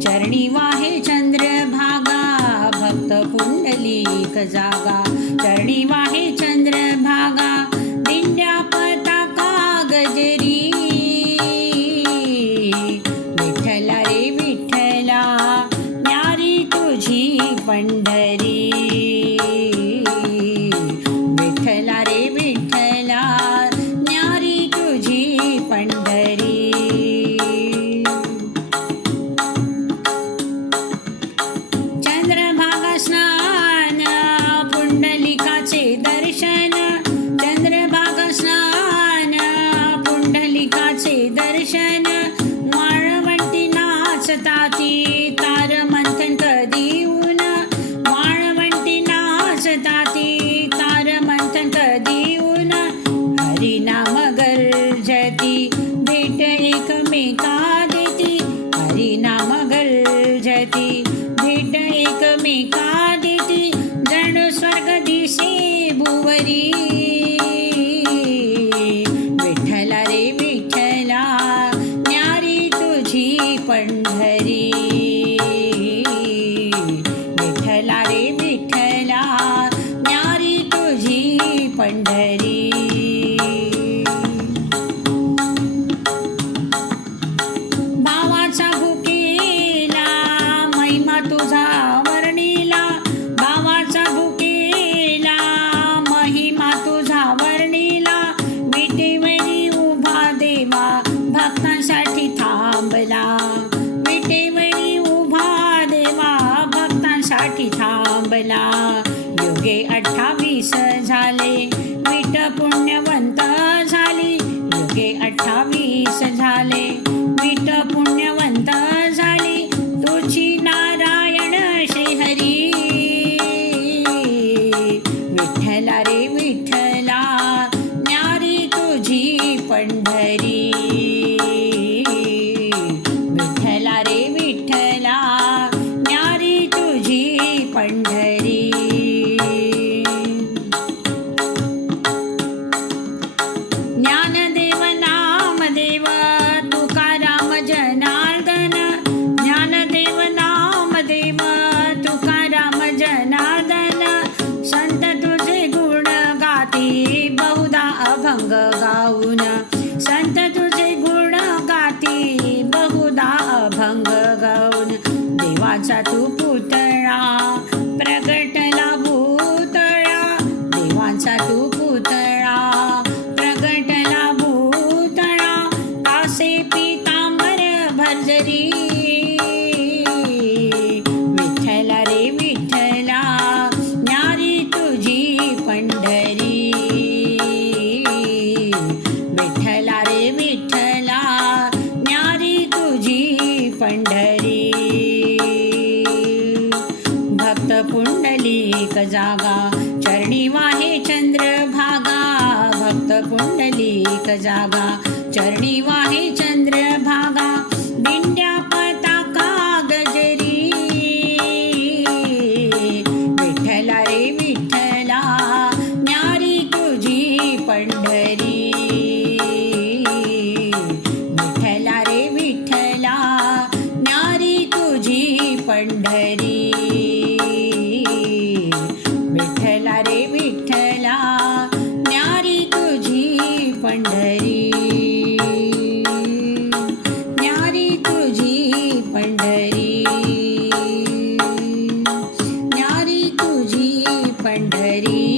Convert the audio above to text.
चरणी वाहे चंद्र भागा भक्त पुंडलिक जागा. चरणी वाहे चंद्र नाही थांबला. युगे अठ्ठावीस झाले विट पुण्यवंत झाली. युगे अठ्ठावीस झाले. पंढरी ज्ञानदेव नामदेव तुकाराम जनार्दन। ज्ञानदेव नामदेव तुकाराम जनार्दन। संत तुझे गुण गाती बहुधा अभंग गाऊन। संत तुझे गुण गाती बहुधा अभंग गाऊन। देवाचा तू पुतळा पितांबर भरजरी विठ्ठला रे विठ्ठला न्यारी तुझी पंढरी। विठ्ठला रे विठ्ठला न्यारी तुझी पंढरी। भक्त पुंडलिक जागा चरणी वाहे चंद्र भागा। भक्त पुंडलिक जागा चरणी वाहे पंढरी. विठ्ठला रे विठ्ठला न्यारी तुझी पंढरी. न्यारी तुझी पंढरी. न्यारी तुझी पंढरी.